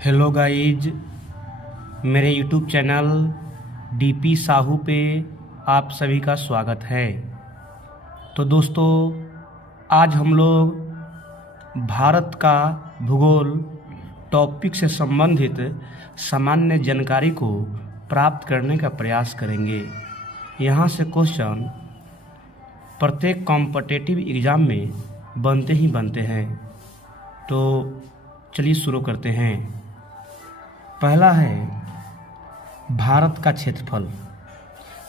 Hello guys, मेरे YouTube channel DP Sahu पे आप सभी का स्वागत है। तो दोस्तों, आज हम लोग भारत का भूगोल टॉपिक से संबंधित सामान्य जानकारी को प्राप्त करने का प्रयास करेंगे। यहाँ से क्वेश्चन प्रत्येक कॉम्पिटिटिव एग्ज़ाम में बनते ही बनते हैं। तो चलिए शुरू करते हैं। पहला है भारत का क्षेत्रफल।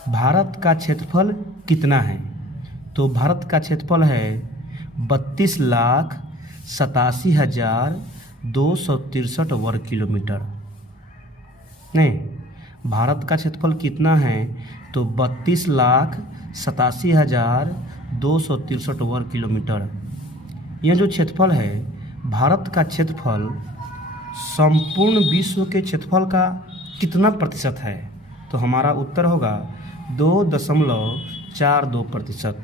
भारत का क्षेत्रफल कितना है? तो भारत का क्षेत्रफल है 32,87,263 वर्ग किलोमीटर। नहीं, भारत का क्षेत्रफल कितना है? तो 32,87,263 वर्ग किलोमीटर। यह जो क्षेत्रफल है, भारत का क्षेत्रफल संपूर्ण विश्व के क्षेत्रफल का कितना प्रतिशत है? तो हमारा उत्तर होगा 2.42%।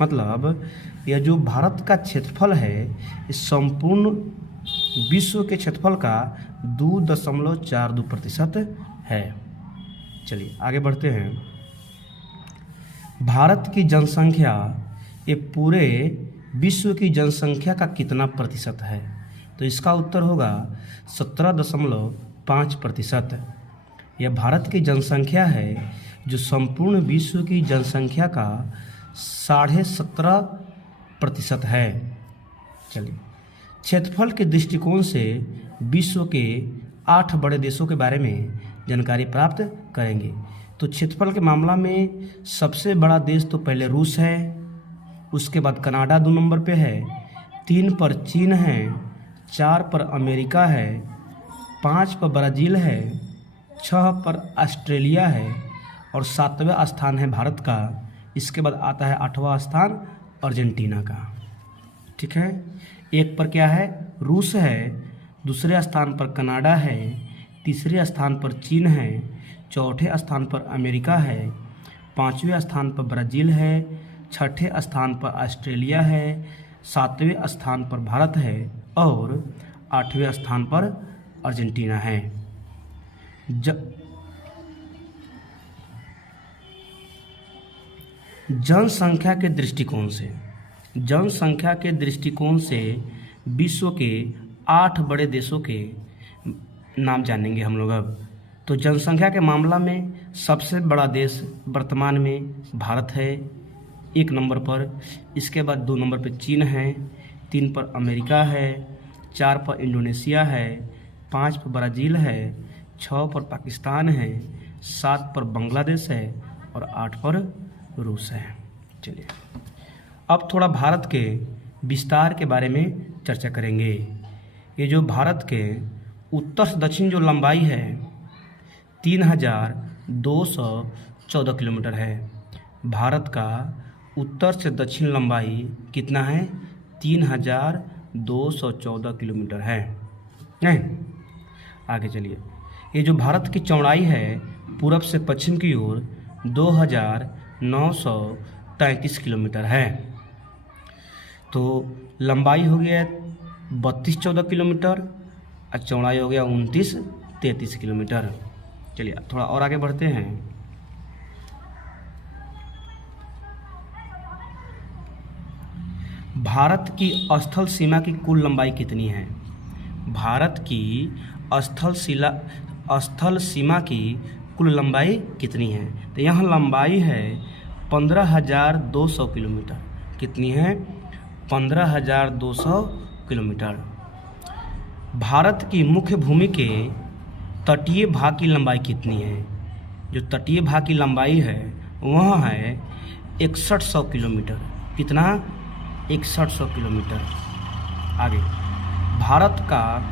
मतलब यह जो भारत का क्षेत्रफल है, इस संपूर्ण विश्व के क्षेत्रफल का 2.42% है। चलिए आगे बढ़ते हैं। भारत की जनसंख्या ये पूरे विश्व की जनसंख्या का कितना प्रतिशत है? तो इसका उत्तर होगा 17.5%। यह भारत की जनसंख्या है जो संपूर्ण विश्व की जनसंख्या का 17.5% है। चलिए, क्षेत्रफल के दृष्टिकोण से विश्व के 8 बड़े देशों के बारे में जानकारी प्राप्त करेंगे। तो क्षेत्रफल के मामला में सबसे बड़ा देश तो पहले रूस है, उसके बाद कनाडा 2 नंबर पे है, 3 पर चीन है, 4 पर अमेरिका है, 5 पर ब्राज़ील है, 6 पर ऑस्ट्रेलिया है और 7वां स्थान है भारत का। इसके बाद आता है 8वां स्थान अर्जेंटीना का। ठीक है, 1 पर क्या है? रूस है, दूसरे स्थान पर कनाडा है, तीसरे स्थान पर चीन है, चौथे स्थान पर अमेरिका है, 5वें स्थान पर ब्राज़ील है, 6ठे स्थान पर ऑस्ट्रेलिया है, 7वें स्थान पर भारत है और 8वें स्थान पर अर्जेंटीना है। जनसंख्या के दृष्टिकोण से विश्व के 8 बड़े देशों के नाम जानेंगे हम लोग अब। तो जनसंख्या के मामला में सबसे बड़ा देश वर्तमान में भारत है 1 नंबर पर। इसके बाद 2 नंबर पर चीन है, 3 पर अमेरिका है, 4 पर इंडोनेशिया है, 5 पर ब्राज़ील है, 6 पर पाकिस्तान है, 7 पर बांग्लादेश है और 8 पर रूस है। चलिए, अब थोड़ा भारत के विस्तार के बारे में चर्चा करेंगे। ये जो भारत के उत्तर से दक्षिण जो लंबाई है 3,214 किलोमीटर है। भारत का उत्तर से दक्षिण लंबाई कितना है? 3,214 किलोमीटर है। नहीं, आगे चलिए। ये जो भारत की चौड़ाई है पूरब से पश्चिम की ओर 2,933 किलोमीटर है। तो लंबाई हो गया 32-14 किलोमीटर और चौड़ाई हो गया 29-33 किलोमीटर। चलिए थोड़ा और आगे बढ़ते हैं। भारत की स्थल सीमा की कुल लंबाई कितनी है? भारत की स्थल सीमा की कुल लंबाई कितनी है? तो यहाँ लंबाई है 15,200 किलोमीटर। कितनी है? 15,200 किलोमीटर। भारत की मुख्य भूमि के तटीय भाग की लंबाई कितनी है? जो तटीय भाग की लंबाई है वह है 6100 किलोमीटर। कितना? 6100 किलोमीटर। आगे, भारत का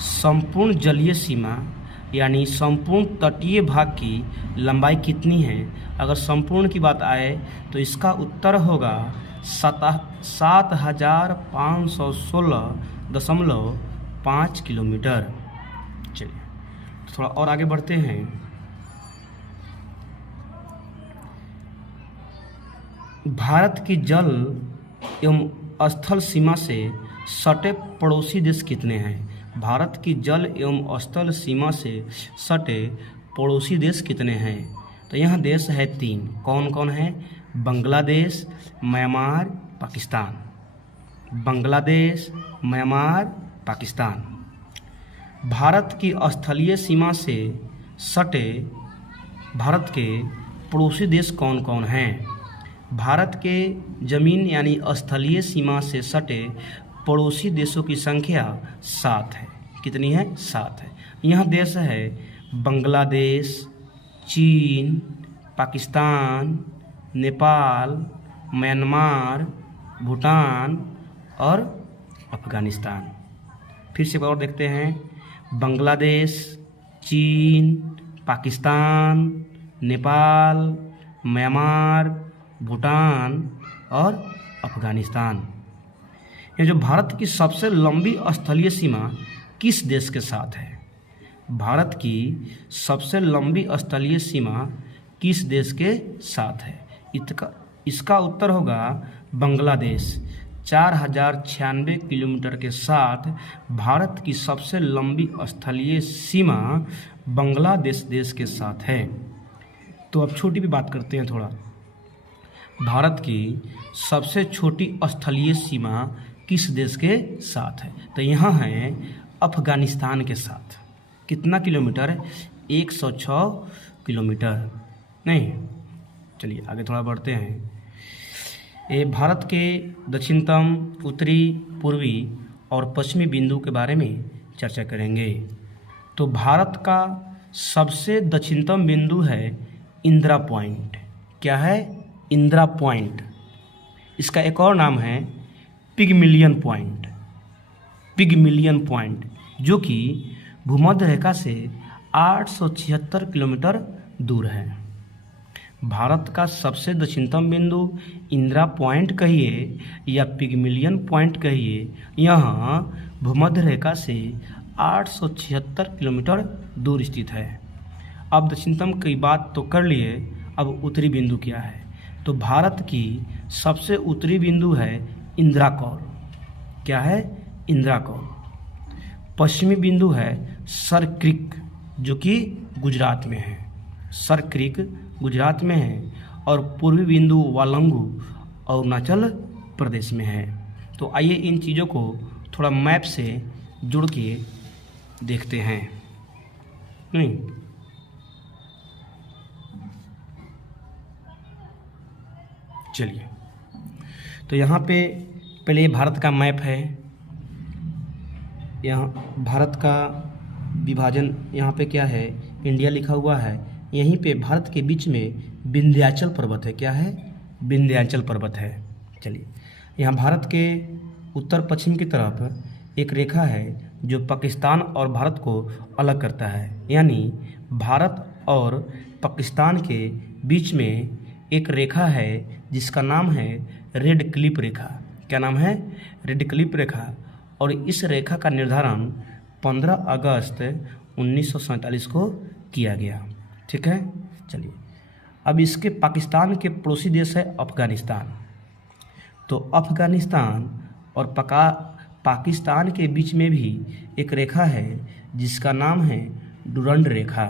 संपूर्ण जलीय सीमा यानी संपूर्ण तटीय भाग की लंबाई कितनी है? अगर संपूर्ण की बात आए तो इसका उत्तर होगा 7,516.5 किलोमीटर। चलिए तो थोड़ा और आगे बढ़ते हैं। भारत की जल एवं स्थल सीमा से सटे पड़ोसी देश कितने हैं? भारत की जल एवं स्थल सीमा से सटे पड़ोसी देश कितने हैं? तो यहाँ देश है 3। कौन कौन है? बांग्लादेश, म्यांमार, पाकिस्तान। बांग्लादेश, म्यांमार, पाकिस्तान। भारत की स्थलीय सीमा से सटे भारत के पड़ोसी देश कौन कौन हैं? भारत के जमीन यानी स्थलीय सीमा से सटे पड़ोसी देशों की संख्या 7 है। कितनी है? 7 है। यह देश है बांग्लादेश, चीन, पाकिस्तान, नेपाल, म्यांमार, भूटान और अफगानिस्तान। फिर से एक और देखते हैं। बांग्लादेश, चीन, पाकिस्तान, नेपाल, म्यांमार, भूटान और अफगानिस्तान। ये जो भारत की सबसे लंबी स्थलीय सीमा किस देश के साथ है? भारत की सबसे लंबी स्थलीय सीमा किस देश के साथ है? इसका उत्तर होगा बांग्लादेश। 4096 किलोमीटर के साथ भारत की सबसे लंबी स्थलीय सीमा बांग्लादेश देश के साथ है। तो अब छोटी भी बात करते हैं थोड़ा। भारत की सबसे छोटी स्थलीय सीमा किस देश के साथ है? तो यहाँ है अफगानिस्तान के साथ। कितना किलोमीटर? 106 किलोमीटर। नहीं, चलिए आगे थोड़ा बढ़ते हैं। ये भारत के दक्षिणतम, उत्तरी, पूर्वी और पश्चिमी बिंदु के बारे में चर्चा करेंगे। तो भारत का सबसे दक्षिणतम बिंदु है इंदिरा पॉइंट। क्या है? इंदिरा पॉइंट। इसका एक और नाम है पिगमिलियन पॉइंट। पिगमिलियन पॉइंट, जो कि भूमध्य रेखा से 876 किलोमीटर दूर है। भारत का सबसे दक्षिणतम बिंदु इंदिरा पॉइंट कहिए या पिगमिलियन पॉइंट कहिए, यहाँ भूमध्य रेखा से 876 किलोमीटर दूर स्थित है। अब दक्षिणतम की बात तो कर लिए, अब उत्तरी बिंदु क्या है? तो भारत की सबसे उत्तरी बिंदु है इंदिरा कौल। क्या है? इंदिरा कौल। पश्चिमी बिंदु है सर क्रीक, जो कि गुजरात में है। सर क्रीक गुजरात में है। और पूर्वी बिंदु वालंगू अरुणाचल प्रदेश में है। तो आइए इन चीज़ों को थोड़ा मैप से जुड़ के देखते हैं। नहीं, चलिए, तो यहाँ पे पहले भारत का मैप है। यहाँ भारत का विभाजन, यहाँ पे क्या है? इंडिया लिखा हुआ है। यहीं पे भारत के बीच में विंध्याचल पर्वत है। क्या है? विंध्याचल पर्वत है। चलिए, यहाँ भारत के उत्तर पश्चिम की तरफ एक रेखा है जो पाकिस्तान और भारत को अलग करता है। यानी भारत और पाकिस्तान के बीच में एक रेखा है जिसका नाम है रेड क्लिफ रेखा। क्या नाम है? रेड क्लिफ रेखा। और इस रेखा का निर्धारण 15 अगस्त 1947 को किया गया। ठीक है, चलिए, अब इसके पाकिस्तान के पड़ोसी देश है अफगानिस्तान। तो अफगानिस्तान और पाकिस्तान के बीच में भी एक रेखा है जिसका नाम है डुरंड रेखा।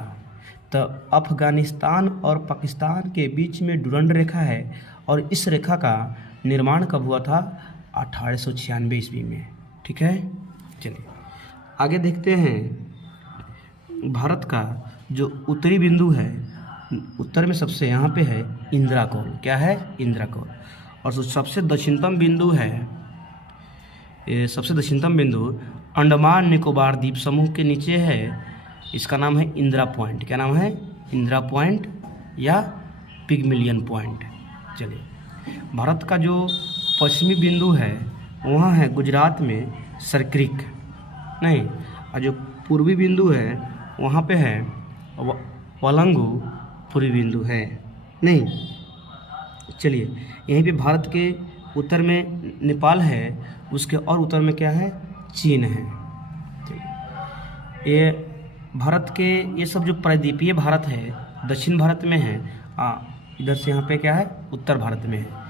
तो अफगानिस्तान और पाकिस्तान के बीच में डुरंड रेखा है। और इस रेखा का निर्माण कब हुआ था? 1896 ईस्वी में। ठीक है, चलिए आगे देखते हैं। भारत का जो उत्तरी बिंदु है, उत्तर में सबसे यहाँ पे है इंदिरा कौल। क्या है? इंदिरा कौल। और जो सबसे दक्षिणतम बिंदु है, ये सबसे दक्षिणतम बिंदु अंडमान निकोबार द्वीप समूह के नीचे है। इसका नाम है इंदिरा पॉइंट। क्या नाम है? इंदिरा पॉइंट या पिगमिलियन पॉइंट। चलिए, भारत का जो पश्चिमी बिंदु है वहाँ है गुजरात में सरक्रीक। नहीं, और जो पूर्वी बिंदु है वहाँ पे है वालंगू पूर्वी बिंदु है। नहीं, चलिए, यहीं पे भारत के उत्तर में नेपाल है, उसके और उत्तर में क्या है? चीन है। ये भारत के ये सब जो प्रायद्वीपीय भारत है, दक्षिण भारत में है। इधर से यहाँ पे क्या है? उत्तर भारत में है।